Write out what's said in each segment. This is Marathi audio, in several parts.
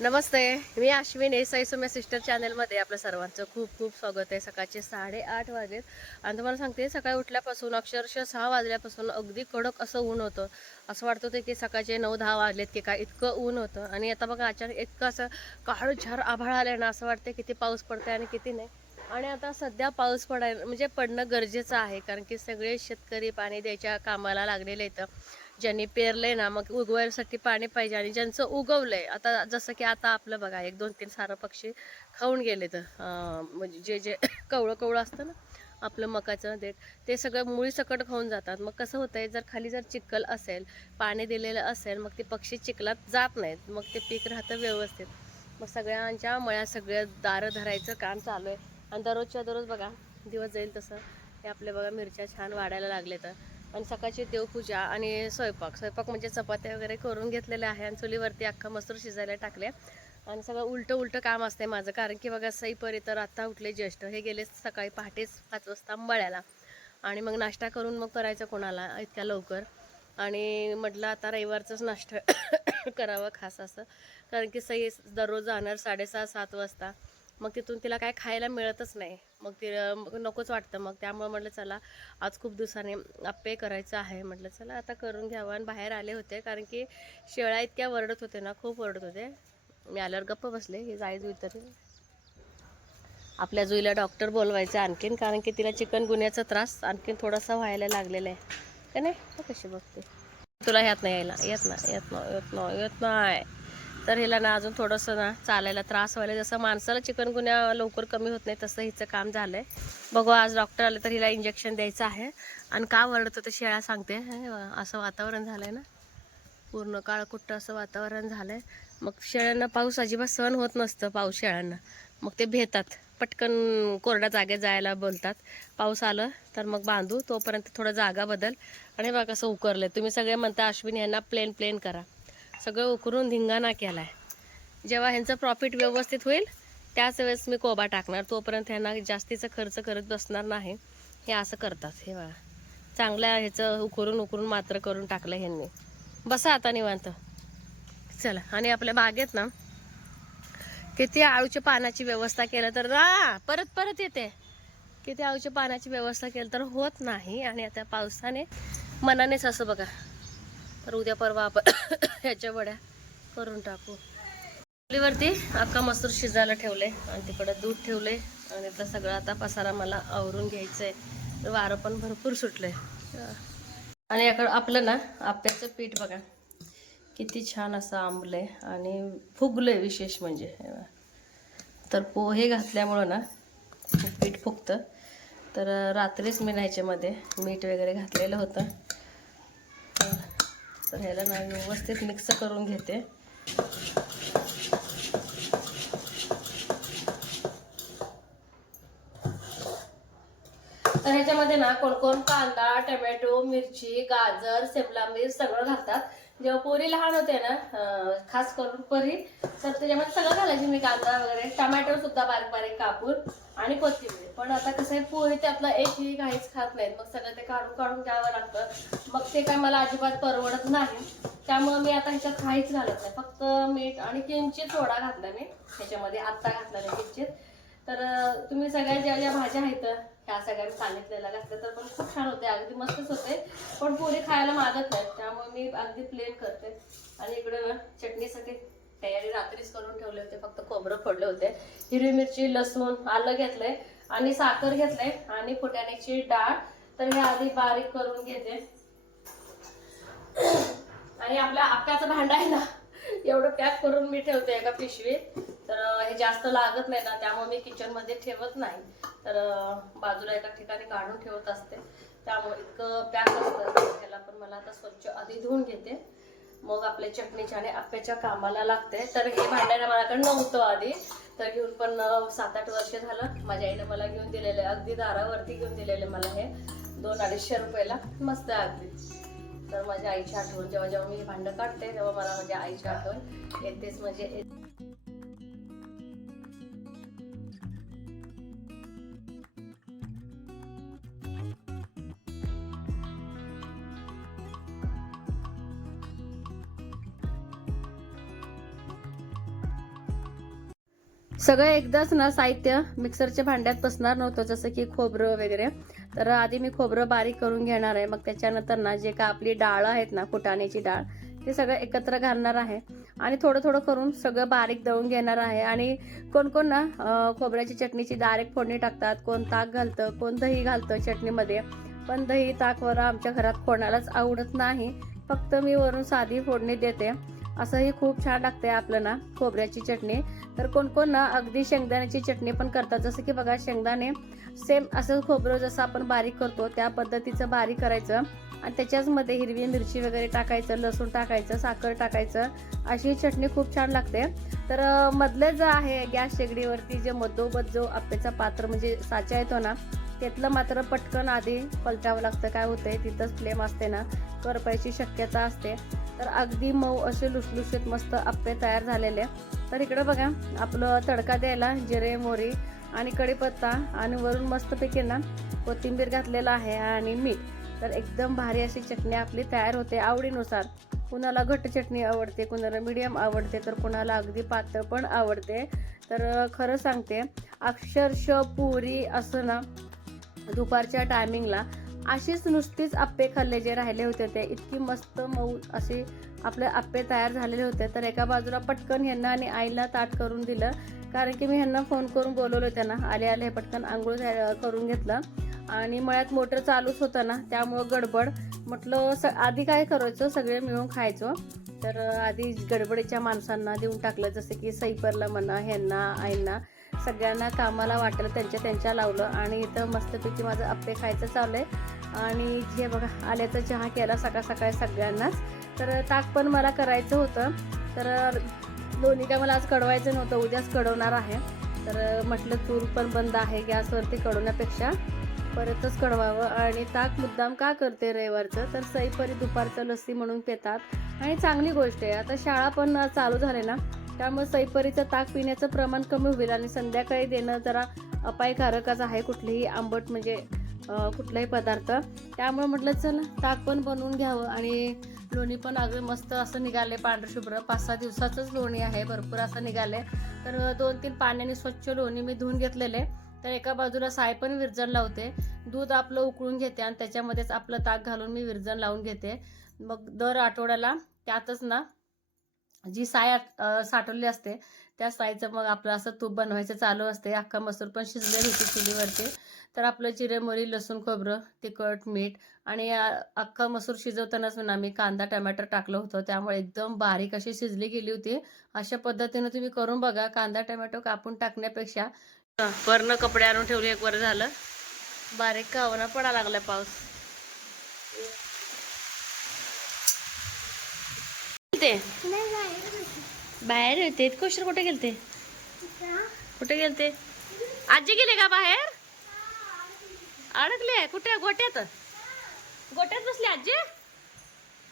नमस्ते मी अश्विन ए साई सिस्टर चॅनलमध्ये आपलं सर्वांचं खूप खूप स्वागत आहे. सकाळचे साडेआठ वाजेत. आणि तुम्हाला सांगते सकाळी उठल्यापासून अक्षरशः सहा वाजल्यापासून अगदी कडक असं ऊन होतं. असं वाटत होतं की सकाळचे नऊ दहा वाजलेत की काय इतकं ऊन होतं. आणि आता बघा अचानक इतकं असं काळ झार आभाळ आलं ना असं वाटतं किती पाऊस पडतोय आणि किती नाही. आणि आता सध्या पाऊस पडायला म्हणजे पडणं गरजेचं आहे. कारण की सगळे शेतकरी पाणी द्यायच्या कामाला लागलेले आहेत. ज्यांनी पेरलंय ना मग उगवायसाठी पाणी पाहिजे आणि ज्यांचं उगवलंय. आता जसं की आता आपलं बघा एक दोन तीन सारं पक्षी खाऊन गेले तर म्हणजे जे जे कवळं कवळं असतं ना आपलं मकाचं देठ ते सगळं मुळी सकट खाऊन जातात. मग कसं होतंय जर खाली जर चिखल असेल पाणी दिलेलं असेल मग ते पक्षी चिखलात जात नाहीत. मग ते पीक राहतं व्यवस्थित. मग सगळ्यांच्या मळ्या सगळ्या दारं धरायचं काम चालू आहे. आणि दररोजच्या दररोज बघा दिवस जाईल तसं. हे आपले बघा मिरच्या छान वाढायला लागले तर आणि सकाळची देवपूजा आणि स्वयंपाक. स्वयंपाक म्हणजे चपात्या वगैरे करून घेतलेल्या आहे आणि चुलीवरती अख्खा मसूर शिजायला टाकले. आणि सगळं उलटं उलटं काम असते माझं कारण की बघा सईपरी तर आत्ता उठले ज्येष्ठ. हे गेले सकाळी पहाटेच पाच वाजता मळ्याला आणि मग नाश्ता करून मग करायचं कोणाला इतक्या लवकर. आणि म्हटलं आता रविवारचंच नाश्ता करावं खास असं. कारण की सई दररोज जाणार साडेसहा सात वाजता. मग तिथून तिला काय खायला मिळतच नाही. मग ती मग नकोच वाटतं. मग त्यामुळं म्हटलं चला आज खूप दिवसाने आप्पे करायचं आहे. म्हटलं चला आता करून घ्यावं. आणि बाहेर आले होते. कारण की शेळ्या इतक्या वरडत होते ना खूप वरडत होते. मी आल्यावर गप्प बसले. हे जायच तरी. आपल्या जुईला डॉक्टर बोलवायचं आणखीन. कारण की तिला चिकन गुन्ह्याचा त्रास आणखीन थोडासा व्हायला लागलेला आहे. का नाही? हो, कशी बघते. तुला ह्यात नाही यायला. येत ना येत ना येत ना येत नाही. तर हिला ना अजून थोडंसं ना चालायला त्रास व्हायला जसं माणसाला चिकनगुन्या लवकर कमी होत नाही तसं हिचं काम झालंय. बघू आज डॉक्टर आले तर हिला इंजेक्शन द्यायचं आहे. आणि का वरडतं ते शेळ्या सांगते. हे असं वातावरण झालंय ना. पूर्ण काळकुट्ट असं वातावरण झालंय. मग शेळ्यांना पाऊस अजिबात सहन होत नसतं पाऊस शेळ्यांना. मग ते भेतात. पटकन कोरड्या जागेत जायला बोलतात. पाऊस आलं तर मग बांधू तोपर्यंत थोडं जागा बदल. आणि बघा कसं उकरलं तुम्ही सगळे म्हणता अश्विनी यांना प्लेन प्लेन करा. सगळं उकरून धिंगाणा केला आहे जेव्हा ह्यांचं प्रॉफिट व्यवस्थित होईल त्याच वेळेस मी कोबा टाकणार. तोपर्यंत ह्यांना जास्तीचा खर्च करत बसणार नाही. हे असं करतात. हे बघा. चांगल्या ह्याचं उकरून उकरून मात्र करून टाकलं ह्यांनी. बसा आता निवांत. चला. आणि आपल्या बागेत ना किती आळूच्या पानाची व्यवस्था केलं तर ना परत परत येते. किती आळूच्या पानाची व्यवस्था केलं तर होत नाही. आणि आता पावसाने मनानेच असं बघा. तर उद्या परवा आपण ह्याच्या वड्या करून टाकू. चुलीवरती अख्खा मसूर शिजायला ठेवले आणि तिकडं दूध ठेवले आणि इथलं सगळं आता पसारा मला आवरून घ्यायचंय. तर वारं पण भरपूर सुटलंय. आणि याकडं आपलं ना आप्याचं पीठ बघा. किती छान असं आंबलंय आणि फुगलंय विशेष म्हणजे. तर पोहे घातल्यामुळं ना पीठ फुगतं. तर रात्रीच मी ह्याच्यामध्ये मीठ वगैरे घातलेलं होतं. तर ह्याला ना व्यवस्थित मिक्स करून घेते. तर ह्याच्यामध्ये ना कोणकोण कांदा टोमॅटो मिरची गाजर सिमला मिर्च सगळं घालतात. जेव्हा पोरी लहान होते ना खास करून परी तर त्याच्यामध्ये सगळं घालायची. मी कांदा वगैरे टोमॅटो सुद्धा बारीक बारीक कापून आणि कोथिंबीर. पण आता कसं आहे पोहे त्यातला एकही काहीच खात नाहीत. मग सगळं ते काढून काढून द्यावं लागतं. मग ते काय मला अजिबात परवडत नाही. त्यामुळे मी आता ह्याच्यात काहीच घालत नाही. फक्त मीठ आणि किंचित सोडा घातला मी. ह्याच्यामध्ये आत्ता घातला नाही किंचित तर तुम्ही सगळ्या ज्या ज्या भाज्या आहेत ह्या सगळ्या मी सांगितलेल्या घातल्या. तर पण खूप छान होते. अगदी मस्तच होते. पण पुरी खायला मागत नाहीत. त्यामुळे मी अगदी प्लेन करते. आणि इकडे ना चटणीसाठी तयारी रात्रीच करून ठेवले होते. फक्त खोबरं फोडले होते. हिरवी मिरची लसूण आलं घेतलंय. आणि साखर घेतलंय. आणि फुटाण्याची डाळ. तर हे आधी बारीक करून घेते. आणि आपल्या आप्याचं भांड आहे ना एवढं पॅक करून मी ठेवते एका पिशवीत. तर हे जास्त लागत नाही ना त्यामुळे मी किचनमध्ये ठेवत नाही. तर बाजूला एका ठिकाणी काढून ठेवत असते. त्यामुळे इतकं पॅक असतं. त्याला पण मला आता स्वच्छ आधी धुवून घेते. मग आपल्या चटणीच्या आणि आप्याच्या कामाला लागते. तर हे भांडायला माझ्याकडे नव्हतं आधी. तर घेऊन पण सात आठ वर्ष झालं. माझ्या आईने मला घेऊन दिलेलं अगदी दारावरती घेऊन दिलेले मला हे. दोन अडीचशे रुपयाला. मस्त आहे अगदी. तर माझ्या आईची आठवण जेव्हा जेव्हा मी भांडं काढते तेव्हा मला माझ्या आईची आठवण येतेच म्हणजे. सगळं एकदाच ना साहित्य मिक्सरच्या भांड्यात बसणार नव्हतं जसं की खोबरं वगैरे तर आधी मी खोबरं बारीक करून घेणार आहे. मग त्याच्यानंतर ना जे का आपली डाळ आहेत ना फुटाण्याची डाळ ते सगळं एकत्र घालणार आहे. आणि थोडं थोडं करून सगळं बारीक दळून घेणार आहे. आणि कोण कोण ना खोबऱ्याची चटणीची डायरेक्ट फोडणी टाकतात. कोण ताक घालतं कोण दही घालतं चटणीमध्ये. पण दही ताकवर आमच्या घरात कोणालाच आवडत नाही. फक्त मी वरून साधी फोडणी देते. असंही खूप छान लागते आपलं ना खोबऱ्याची चटणी. तर कोण कोण ना अगदी शेंगदाण्याची चटणी पण करतात. जसं की बघा शेंगदाणे सेम असं खोबरं जसं आपण बारीक करतो त्या पद्धतीचं बारीक करायचं. आणि त्याच्याचमध्ये हिरवी मिरची वगैरे टाकायचं लसूण टाकायचं साखर टाकायचं. अशी चटणी खूप छान लागते. तर मधलं जे आहे गॅस शेगडीवरती जे मधोमध जो आप्याचा पात्र म्हणजे साचा येतो ना त्यातलं मात्र पटकन आधी पलटावं लागतं. काय होतंय? तिथंच फ्लेम असते ना. करपायची शक्यता असते. तर अगदी मऊ असे लुसलुशीत मस्त आप्पे तयार झालेले तर इकडं बघा आपलं तडका द्यायला जिरे मोरी आणि कढीपत्ता आणि वरून मस्तपैकी ना कोथिंबीर घातलेला आहे आणि मीठ. तर एकदम भारी अशी चटणी आपली तयार होते आवडीनुसार. कुणाला घट चटणी आवडते कुणाला मीडियम आवडते तर कुणाला अगदी पातळ पण आवडते. तर खरं सांगते अक्षरशः पुरी असं ना दुपारच्या टायमिंगला अशीच नुसतीच आप्पे खाल्ले जे राहिले होते ते इतकी मस्त मऊ असे आपले आप्पे तयार झालेले होते. तर एका बाजूला पटकन ह्यांना आणि आईला ताट करून दिलं. कारण की मी ह्यांना फोन करून बोलवलं त्यांना. आले आले पटकन आंघोळ करून घेतलं. आणि मळ्यात मोटर चालूच होतं ना त्यामुळं गडबड. म्हटलं स आधी काय करायचं? सगळे मिळून खायचो. तर आधी गडबडीच्या माणसांना देऊन टाकलं जसं की सैपरला म्हणा ह्यांना आईंना सगळ्यांना कामाला वाटलं त्यांच्या त्यांच्या लावलं आणि इथं मस्तपैकी माझं आप्पे खायचं चाललंय. आणि जे बघा आल्याचा चहा केला सकाळ सकाळी सगळ्यांनाच. तर ताक पण मला करायचं होतं. तर दोन्ही काय मला आज कळवायचं नव्हतं उद्याच कडवणार आहे. तर म्हटलं चूल पण बंद आहे गॅसवरती कडवण्यापेक्षा परतच कडवावं आणि ताक मुद्दाम का करते रविवारचं? तर सईपरी दुपारचं लस्सी म्हणून पितात. आणि चांगली गोष्ट आहे. आता शाळा पण चालू झाले ना त्यामुळे सैपरीचं ताक पिण्याचं प्रमाण कमी होईल आणि संध्याकाळी देणं जरा अपायकारकच आहे कुठलीही आंबट म्हणजे कुठलाही पदार्थ. त्यामुळे म्हटलं चल ताक पण बनवून घ्यावं आणि लोणी पण अगदी मस्त असं निघाले पांढरशुभ्र पाच सहा दिवसाचंच लोणी आहे भरपूर असं निघाले. तर दोन तीन पाण्याने स्वच्छ लोणी मी धुवून घेतलेले. तर एका बाजूला साय पण विरजण लावते. दूध आपलं उकळून घेते आणि त्याच्यामध्येच आपलं ताक घालून मी विरजण लावून घेते. मग दर आठवड्याला त्यातच ना जी साय साठवली असते त्या सायचं मग आपलं असं तूप बनवायचं चालू असते. अख्खा मसूर पण शिजलेली होती चुलीवरती. तर आपलं जिरे मोरी लसूण खोबरं तिखट मीठ आणि अख्खा मसूर शिजवतानाच म्हणा मी कांदा टमॅटो टाकलं होतं. त्यामुळे एकदम बारीक अशी शिजली गेली होती. अशा पद्धतीनं तुम्ही करून बघा. कांदा टमॅटो कापून टाकण्यापेक्षा वरनं कपडे आणून ठेवले एक वर झालं. बारीक कावना पडा लागला पाऊस. ते बाहेर होते. कोशर कुठे गेलते? कुठे गेलते? आजी गेले का बाहेर? अडकले. कुठे? गोट्यात? गोट्यात बसले आजी?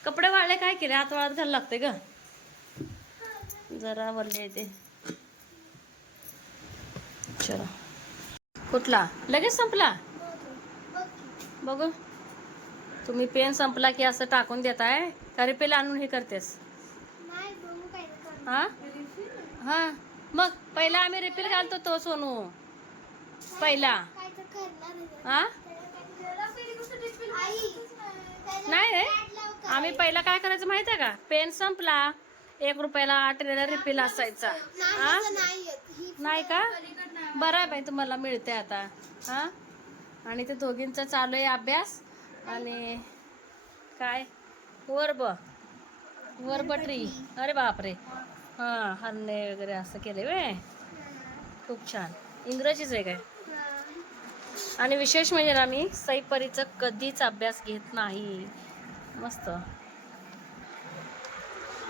कपडे वाळले काय केले? आत वाळत घालायला लागते ग. जरा वरले येते चला. कुठला? लगेच संपला? बघ. तुम्ही पेन संपला की असं टाकून देताय. का रिपेला आणून हे करतेस. हा? हां. मग पहिला आम्ही रिपील घालतो तो सोनू. पहिला. हां? नाही आम्ही पहिला काय करायचं माहिती आहे का? पेन संपला. एक रुपयाला आठ रिपील असायचा. हा? नाही का? बरं आहे बाई तुम्हाला मिळते आता. हा? आणि ते दोघींचा चालू आहे अभ्यास. आणि काय? वर ब ट्री अरे बापरे. हा हन्ने वगैरे असं केले वे खूप छान. इंग्रजीच आहे काय? आणि विशेष म्हणजे ना मी सईपरीचा कधीच अभ्यास घेत नाही. मस्त.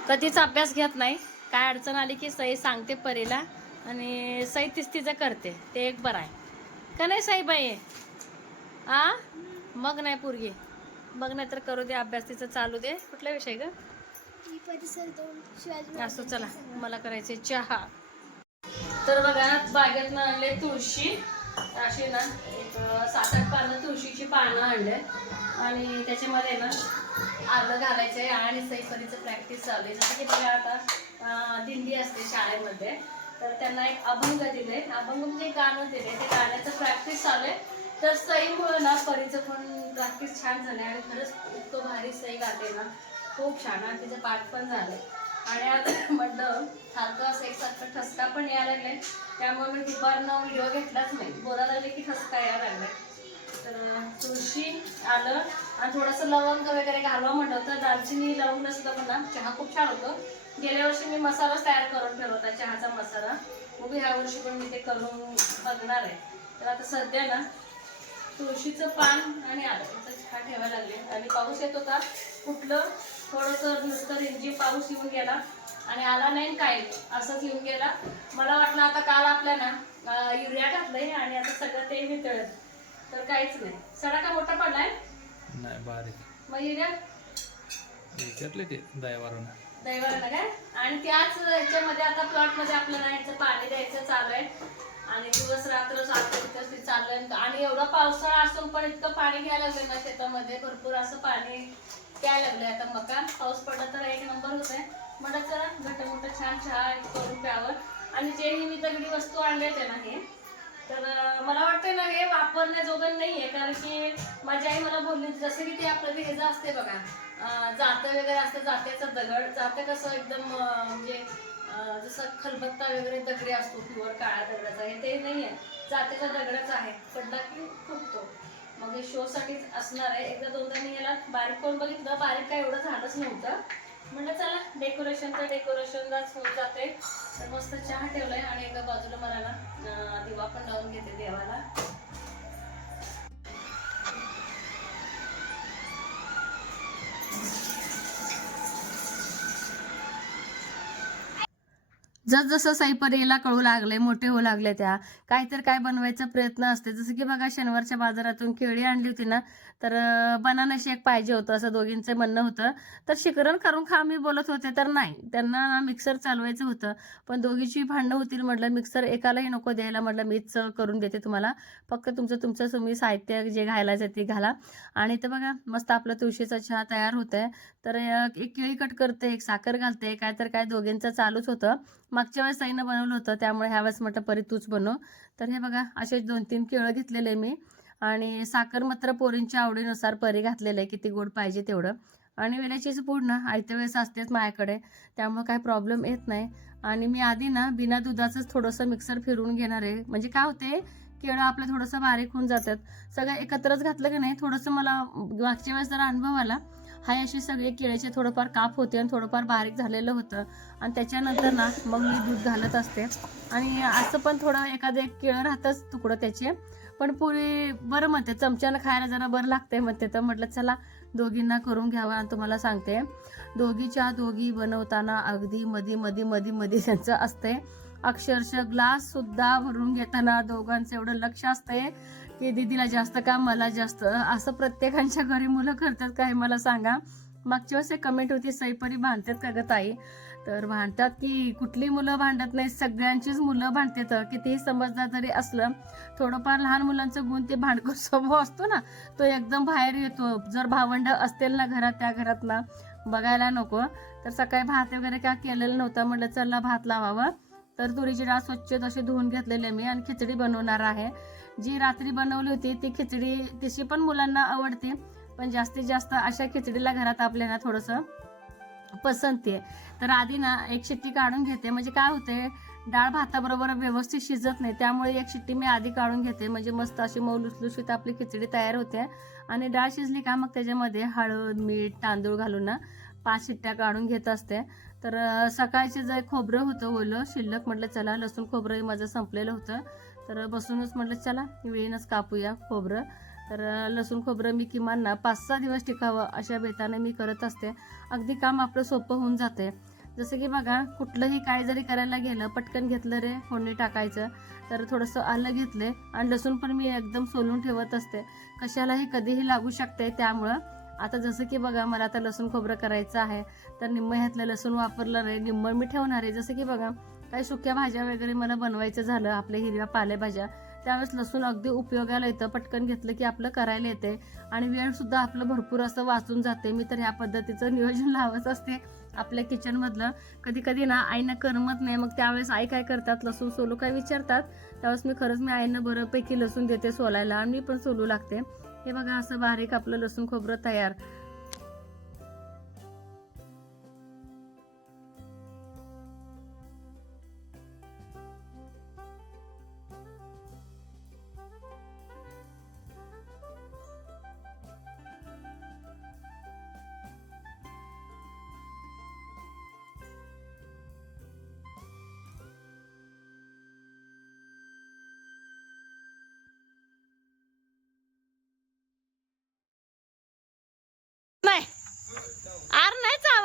कधीच अभ्यास घेत नाही. काय अडचण आली की सई सांगते परीला आणि सई तीच तिचं करते. ते एक बरं आहे. का नाही साईबाई आ? मग नाही पोरगी. मग नाही तर करू दे अभ्यास तिचं चालू दे. कुठला विषय ग? असं चला मला करायचे चहा. तर बघा बागेतनं आणले तुळशी. अशी ना एक सात आठ पानं तुळशीची पानं आणले. आणि त्याच्यामध्ये ना आलं घालायचं आहे आणि सैफरीचं प्रॅक्टिस चालू आहे. जसं की बघा आता दिंडी असते शाळेमध्ये. तर त्यांना एक अभंग दिले अभंग म्हणजे गाणं दिले ते गाण्याचं प्रॅक्टिस चालू आहे. तर सईमुळे ना परीचं पण प्रॅक्टिस छान झालंय. आणि खरंच इतकं भारी सई गाते ना. खूप छान. आणि तिचं पाठ पण झालं आणि आता म्हटलं सारखं असं एकसारखं ठसका पण यायला लागलाय. त्यामुळे मी दुपारनं व्हिडिओ घेतलाच नाही. बोलायला लागले की ठसका यायला लागलाय. तर तुळशी आलं. आणि थोडंसं लवंग वगैरे घालवा म्हटलं तर दालचिनी लवंग सुद्धा म्हणा. चहा खूप छान होतो. गेल्या वर्षी मी मसालाच तयार करून ठेवला होता चहाचा मसाला. मग ह्या वर्षी पण मी ते करून बघणार आहे. तर आता सध्या ना तुळशीचं पान आणि आलं. चहा ठेवायला लागले. आणि पाऊस येत होता. कुठलं? थोडंसं नुसतं रिमझिम पाऊस येऊन गेला आणि आला नाही काय. असंच येऊन गेला. मला वाटलं आता काल आपल्या ना युरिया घातलंय आणि आता सगळं ते वितळत तर काहीच नाही. सडा का मोठा पडलाय? नाही बारीक. मग युरिया? विचारले ते काय आणि त्याच ह्याच्यामध्ये आता प्लॉटमध्ये आपल्याला ह्याचं पाणी द्यायचं चालू आहे. आणि दिवस रात्र चालू आहे. आणि एवढा पावसाळा असून पण इतकं पाणी घ्यायला लागलं ना शेतामध्ये. भरपूर असं पाणी त्या लागलंय. आता मका पाऊस पडला तर एक नंबर होत आहे म्हणत चला घट्ट मोठं छान चहा करून प्यावं. आणि जे ही मी दगडी वस्तू आणल्या त्या ना हे तर मला वाटतं ना हे वापरण्याजोगं नाही आहे कारण की माझी आई मला बोलली जसं की ते आपलं हे असते बघा जातं वगैरे असतं जात्याचं दगड. जातं कसं एकदम म्हणजे जसं खलबत्ता वगैरे दगडी असतो किंवा काळ्या दगडाचा हे ते नाही आहे जात्याचा दगडच आहे पडला की फुटतो. मग हे शो साठीच असणार आहे. एकदा दोनदा मी याला बारीक करून बघितलं. बारीक काय एवढं झालंच नव्हतं. म्हणलं चला डेकोरेशन तर डेकोरेशनलाच होत जाते. तर मस्त चहा ठेवलाय आणि एका बाजूला मला ना दिवा पण लावून घेते देवाला. जस जसं सैपरीला कळू लागले मोठे होऊ लागले त्या काहीतरी काय बनवायचा प्रयत्न असते. जसं की बघा शनिवारच्या बाजारातून केळी आणली होती ना तर बनाना शेक पाहिजे होतं असं दोघींचं म्हणणं होतं. तर शिकरण करून खा मी बोलत होते तर नाही. त्यांना ना मिक्सर चालवायचं होतं पण दोघीची भांडणं होतील म्हटलं मिक्सर एकालाही नको द्यायला म्हटलं मीच करून देते तुम्हाला. फक्त तुमचं तुमचं तुम्ही साहित्य जे घालायचं ते घाला. आणि ते बघा मस्त आपलं तुळशीचा चहा तयार होत आहे तर एक केळी कट करते एक साखर घालते काय तर काय दोघींचं चालूच होतं. मागच्या वेळेस ताईनं बनवलं होतं त्यामुळे ह्या वेळेस म्हटलं परी तूच बनव. तर हे बघा असे दोन तीन केळं घेतलेले मी. आणि साखर मात्र पोरींच्या आवडीनुसार परी घातलेलं आहे किती गोड पाहिजे तेवढं. आणि वेल्याचीच पूड ना आयत्या वेळेस असतेच माझ्याकडे त्यामुळे काय प्रॉब्लेम येत नाही. आणि मी आधी ना बिना दुधाचंच थोडंसं मिक्सर फिरवून घेणार आहे. म्हणजे काय होते केळं आपलं थोडंसं बारीक होऊन जातात. सगळं एकत्रच घातलं की नाही थोडंसं मला मागच्या वेळेस जरा अनुभव आला. हाय असे सगळे केळ्याचे थोडंफार काप होते आणि थोडंफार बारीक झालेलं होतं. आणि त्याच्यानंतर ना मग मी दूध घालत असते. आणि असं पण थोडं एखादं एक केळं राहतंच तुकडं त्याचे. पण पुरी बरं म्हणते चमच्यानं खायला जरा बरं लागते म्हणते. तर म्हटलं चला दोघींना करून घ्यावं आणि तुम्हाला सांगते. दोघीच्या दोघी बनवताना अगदी मधी मधी मधी मधी त्यांचं असते अक्षरशः ग्लाससुद्धा भरून घेताना दोघांचं एवढं लक्ष असतंय. की दीदीला जास्त काम मला जास्त? असं प्रत्येकांच्या घरी मुलं करतात काय मला सांगा. मागच्या वेळेस कमेंट होती सईपरी भांडतात का ग ताई? तर भांडतात की कुठली मुलं भांडत नाही सगळ्यांचीच मुलं भांडतात. कितीही समजदार जरी असलं थोडंफार लहान मुलांचं गुण ते भांडकर स्वभाव असतो ना तो एकदम बाहेर येतो. जर भावंड असतील ना घरात त्या घरात ना बघायला नको. तर सकाळी भात वगैरे काय केलेलं नव्हतं म्हटलं चला भात लावावं. तर तुरीची डाळ स्वच्छ तशी धुवून घेतलेली आहे मी आणि खिचडी बनवणार आहे. जी रात्री बनवली होती ती खिचडी तशी पण मुलांना आवडते. पण जास्तीत जास्त अशा खिचडीला घरात आपल्याला थोडंसं पसंती आहे. तर आधी ना एक शिट्टी काढून घेते. म्हणजे काय होते डाळ भाताबरोबर व्यवस्थित शिजत नाही. त्यामुळे एक शिट्टी मी आधी काढून घेते. म्हणजे मस्त अशी मऊ लुसलुशीत आपली खिचडी तयार होते. आणि डाळ शिजली का मग त्याच्यामध्ये हळद मीठ तांदूळ घालून ना पाच शिट्ट्या काढून घेत असते. तर सकाळचे जे खोबरं होतं ओलं शिल्लक म्हटलं चला लसूण खोबरं माझं संपलेलं होतं. तर बसूनच म्हटलं चला वेळीनच कापूया खोबरं. तर लसूण खोबरं मी किमान ना पाच सहा दिवस टिकावं अशा बेताने मी करत असते. अगदी काम आपलं सोपं होऊन जाते. जसं की बघा कुठलंही काय जरी करायला गेलं पटकन घेतलं रे फोडणी टाकायचं. तर थोडंसं आलं घेतले आणि लसूण पण मी एकदम सोलून ठेवत असते. कशालाही कधीही लागू शकते त्यामुळं. आता जसं की बघा मला आता लसूण खोबरं करायचं आहे. तर निम्म ह्यातलं लसूण वापरलं नाही निम्म मी ठेवणार आहे. जसं की बघा काही सुक्या भाज्या वगैरे मला बनवायचं झालं आपल्या हिरव्या पालेभाज्या. त्यावेळेस लसूण अगदी उपयोगाला येतं. पटकन घेतलं की आपलं करायला येते. आणि वेळसुद्धा आपलं भरपूर असं वाचून जाते. मी तर ह्या पद्धतीचं नियोजन लावत असते आपल्या किचनमधलं कधी कधी ना आईनं करमत नाही. मग त्यावेळेस आई काय करतात? लसूण सोलू काय विचारतात? त्यावेळेस मी खरंच मी आईनं बरंपैकी लसूण देते सोलायला. आणि मी पण सोलू लागते. हे बघा असं बारीक आपलं लसूण खोबरं तयार.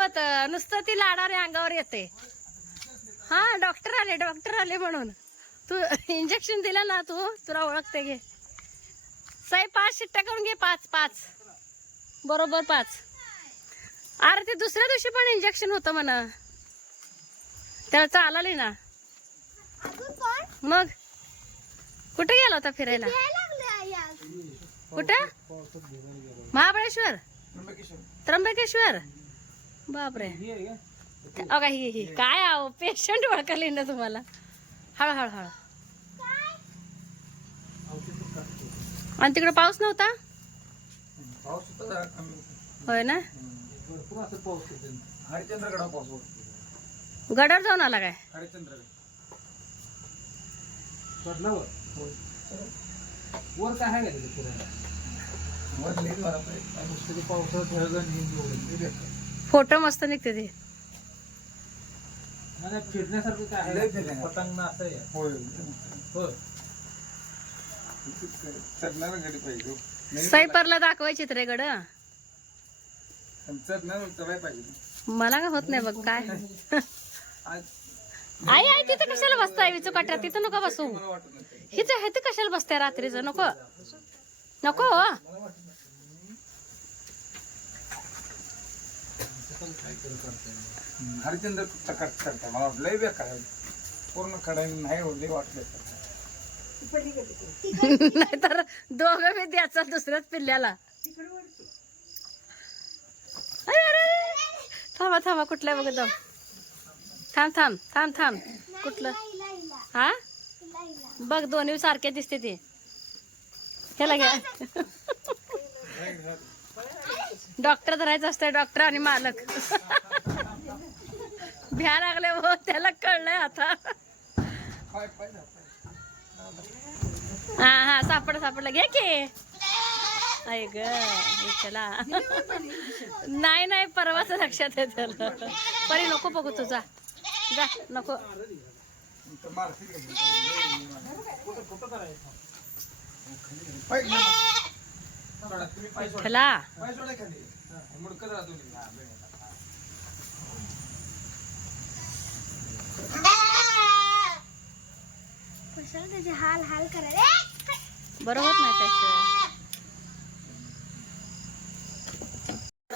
चावत नुसतं ती लाडारे अंगावर येते. हा डॉक्टर आले डॉक्टर आले म्हणून. तू इंजेक्शन दिलं ना तू तुला ओळखते घे साई पाच शिट्ट्या करून घे पाच पाच. बरोबर पाच. अरे ते दुसऱ्या दिवशी पण इंजेक्शन होतं म्हणा. त्याला चालले ना. मग? कुठे गेला होता फिरायला? कुठं? महाबळेश्वर? त्र्यंबकेश्वर. बापरे. अगा ही ही. काय आहो? पेशंट ओळखले ना तुम्हाला. हळू हळू हळू. आणि तिकडे पाऊस नव्हता. होय ना? गडावर जाऊन आला काय? पावसात हे. फोटो मस्त निघते ते. नाही, नाही, फिरण्यासारखं काय आहे? पतंग असं आहे. होय. होय चढणार गाडी पाहिजे साईपरला दाखवायची रे गड चढणार चढाय पाहिजे. मला का होत नाही बघ काय? आज आई आई तिथं कशाला बसताय? विचू काट्यात तिथं नको बसू. हिचं हे ते कशाला बसताय रात्रीचं? नको. नको हो. हरिचंद्र चकाट चढता मला वाटलं लय बेकार आहे. पूर्ण खडाई नाही हो, लय वाटलं नाहीतर दोघं बी द्याचा दुसऱ्याच पिल्ल्याला. अरे, अरे, अरे. थांबा थांबा कुठल्या बघ जाऊ? थांब थांब थांब थांब. कुठलं? हा? बघ दोन्ही सारखे दिसते ते. ह्याला घ्या. डॉक्टर धरायचं असतंय डॉक्टर आणि मालक. भ्या लागले हो त्याला कळलंय आता. हा हा सापड सापडलं. घे की. ऐ ग चला. नाही नाही परवाच लक्षात आहे त्याला. परी नको बघू तुझा जा. नको. चला. त्याचे हाल हाल करायला बरं होत नाही त्याशिवाय.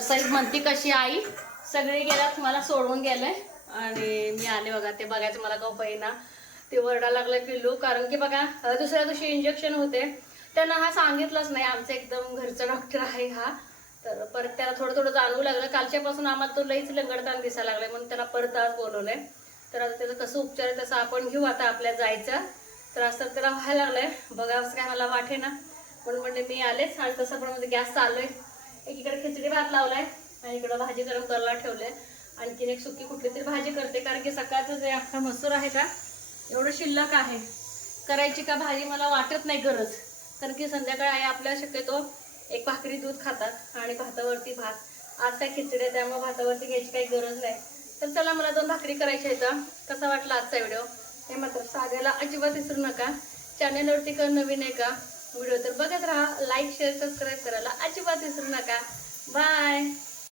साईज म्हणती कशी आई? सगळे गेल्यात मला सोडून गेले आणि मी आले बघा ते बघायचं मला का पहिना ते वरडा लागलाय पिल्लू कारण की बघा दुसऱ्या दिवशी इंजेक्शन होते. त्यांना हा सांगितलंच नाही आमचं एकदम घरचा डॉक्टर आहे हा. तर परत त्याला थोडं थोडं जाणवू लागलं. कालच्यापासून आम्हाला तो लईच लंगडताना दिसायला लागलाय म्हणून त्याला परत आज बोलवलंय. तर आता त्याचं कसं उपचार आहे तसं आपण घेऊ आता आपल्या जायचं. तर असं त्याला व्हायला लागलंय. बघा असं काय मला वाटे ना. म्हणून म्हणजे मी आलेच. आणि तसं पण म्हणजे गॅस चालू आहे एकीकडे खिचडी भात लावलाय आणि इकडं भाजी गरम करायला ठेवलंय. आणखीन एक सुकी कुठली तरी भाजी करते. कारण की सकाळचं जे अख्खा मसूर आहे का एवढं शिल्लक आहे. करायची का भाजी मला वाटत नाही गरज. कारण की संध्याकाळी आई आपल्या शक्यतो एक भाकरी दूध खातात आणि भातावरती भात. आज काय खिचडी आहे त्यामुळे भातावरती घ्यायची काही गरज नाही. तर चला मला दोन भाकरी करायच्या आहेत कसा वाटला आजचा व्हिडिओ? हे मात्र साध्याला अजिबात विसरू नका. चॅनेलवरती कर नवीन आहे का? व्हिडिओ तर बघत राहा. लाईक शेअर सबस्क्राईब करायला अजिबात विसरू नका. बाय